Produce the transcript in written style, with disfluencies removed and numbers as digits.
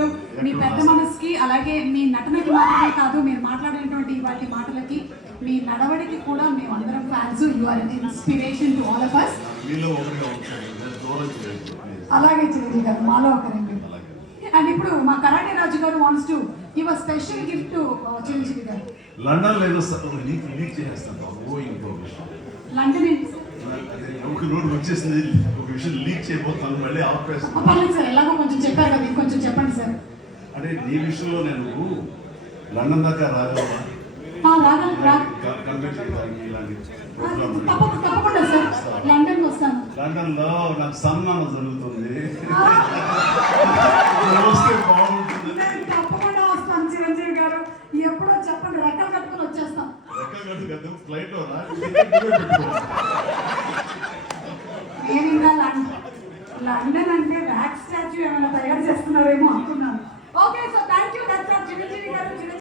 గారు మీ పెద్ద మనసుకి, అలాగే మీ నటనకి మాత్రమే కాదు, మీరు మాట్లాడినటువంటి వాటి మాటలకి, మీ నడవడికి కూడా మేము అందరం fans. You are an inspiration to all of us. అలాగే చిరంజీవి గారు మాలో ఒకరండి. అండ్ ఇప్పుడు మా కరాటే రాజు గారు wants to give a special gift to Chiranjeevi గారు. లండన్ లేదో లీక్ చేస్తాను. లండన్ ఒక రోడ్ వచ్చేసింది, ఒక విషయం లీక్ చేయబోతాను, మళ్ళీ ఆపేస్తాను. పర్లేదు సార్, ఎలాగో కొంచెం చెప్పారు కదా, కొంచెం చెప్పండి సార్. అంటే నీ విషయంలో నేను లండన్ దాకా రాగలవా? తప్పకుండా సార్, లండన్ వస్తాను. లండన్ లో నాకు సన్మానం జరుగుతుంది, వస్తే బాగుంటుంది. తప్పకుండా వస్తాను చిరంజీవి గారు, ఎప్పుడో చెప్పండి, రెక్కలు కట్టుకుని వచ్చేస్తాం. రెక్కలు ఫ్లైట్ లో నేను ఇంకా లండన్ అంటే వ్యాక్స్ స్టాచ్యూ ఏమైనా తయారు చేస్తున్నారేమో అనుకున్నాను. Okay so thank you, that's all Chiranjeevi గారు.